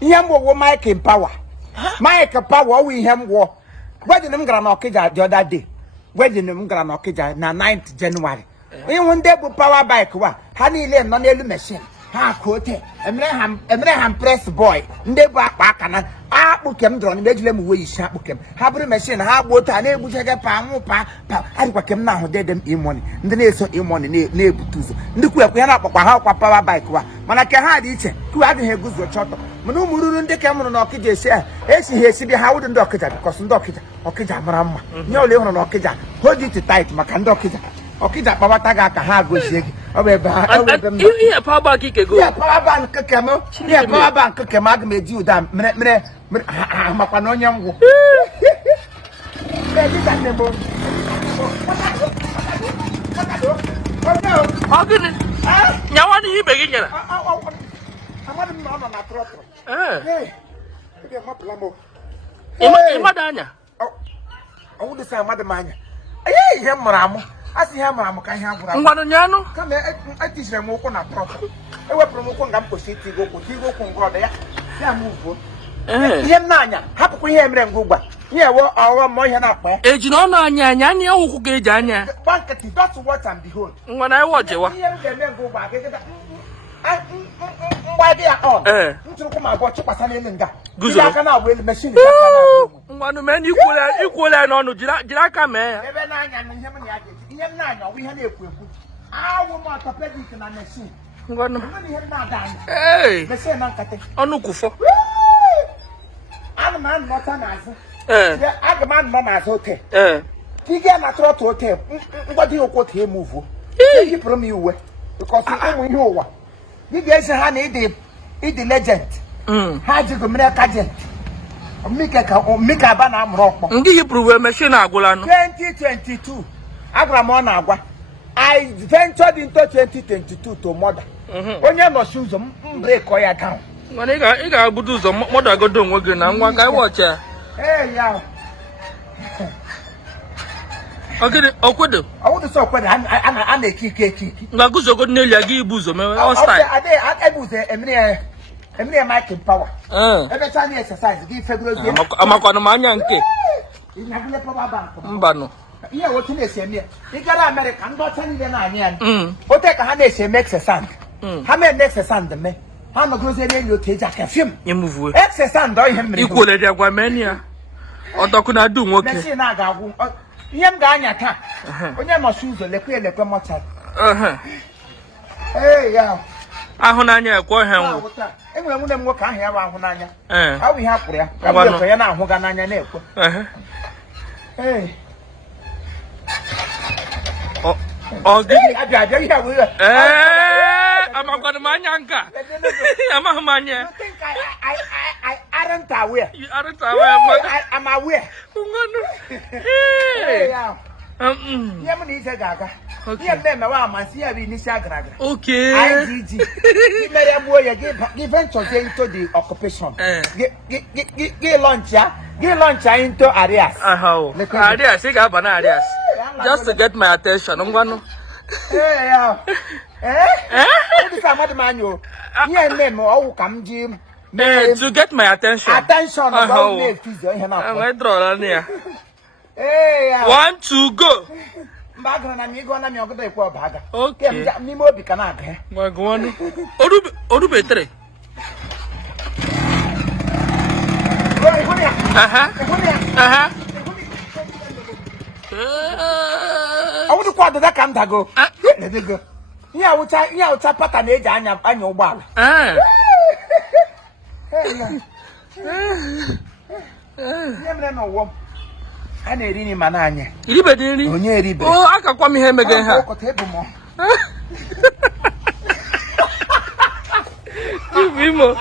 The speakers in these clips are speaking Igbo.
Him wo Mike in power. Mike power we him wo. Wedding him Granokija the other day. Wedding him Granokija na 9th January. One day power bike wa. Honey lane non elu machine. Ha quote. Emraham press boy. Nde back and bukem drone medlem way sharp bukem. Habri machine ha water and able to get pa. I kem now dead them in money. The nails in money neighbor to. Look we are up how power bike wa. Manaka had it. Who had her goods or chopper. Manu Murun de Cameron or Kija say, as he has to how the doctor because doctor or Kija Marama. No Leon or Kija. Hold it tight, Macandokija. Okija Papa Taga ha go shake. You hear power bank go. Yeah, power bank Kakamo. Yeah, power bank Kakamag made you damn. Mapanonium. How good is now? What do you begin? I want him on a throttle. Hey, Madonna. Oh, I would say, Madam Mania. Hey, him, Ram. I see him, Ram. Can have one. Come here, I teach them walk on a throttle. I will promote Gampo City, go to Tigo Congo there. Yeah, move. Yem Nanya, happy to hear them go back. Yeah, well, our Moyan up. Age no Nanya, who get Janya. Bankety, that's what I'm behold. When I watch you, go back. Why they are on? Come on, watch us and good. I can will machine. One man equal and on Jiraka man. We had a quick. I will not a pedicure and a machine. Hey, machine, Onukufo. I'm a man, not an answer. I'm a man, Mamma's hotel. He get a throttle hotel. What do you quote him move? You from you because you know. You guys are the legend. How do you make agent? Make a banana rock. You prove a machine. 2022. Agramon Agua. I ventured into 2022 to mother. When you must use them, break or down. When I got to do some mother go down again and one guy watch her. Hey, yeah. Okay, Okudo. I want to talk with I'm a key. Naguzo go nearly a give bosom. I was a Mike in power. Every time you exercise, give February. I'm a Conamanian cake. In a power bank. Mbano. Yeah, what you say? You got American, not any Anian. What take a hundred makes a sand. How many makes a sand, the man? I'm a good you take a film. You move with exercise, do him equal at Guamania. Or Docuna do what I say. Yam Ganya, when you must use the liquid like a motor. Hey, yeah. Ahonanya, go home. Everyone wouldn't work on here around Honanya. How we have there? I want to know who got on Hey. Oh, good. I'm a good manyanka. I'm a mania. I aren't aware. You aren't aware. I'm aware. Hey, Yamani Gaga. Here, then, around my sea, Nishagra. Okay. I give ventures into the occupation. Get lunch into Arias. Arias, I got an Arias. Just to get my attention. I'm going to. What is a manual? Yeah, name or come, Jim. To get my attention. Attention, I draw near. Hey, want to go. Background, I'm going to go to the bag. Okay, me more be cannot. We're going to be three. I would have quarter that come to go. Let it go. Yeah, which I tap an age and your bar. I need any manana. Oh, I can come here again. Imo.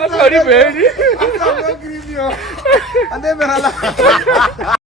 I'm sorry, baby. I'm sorry, baby.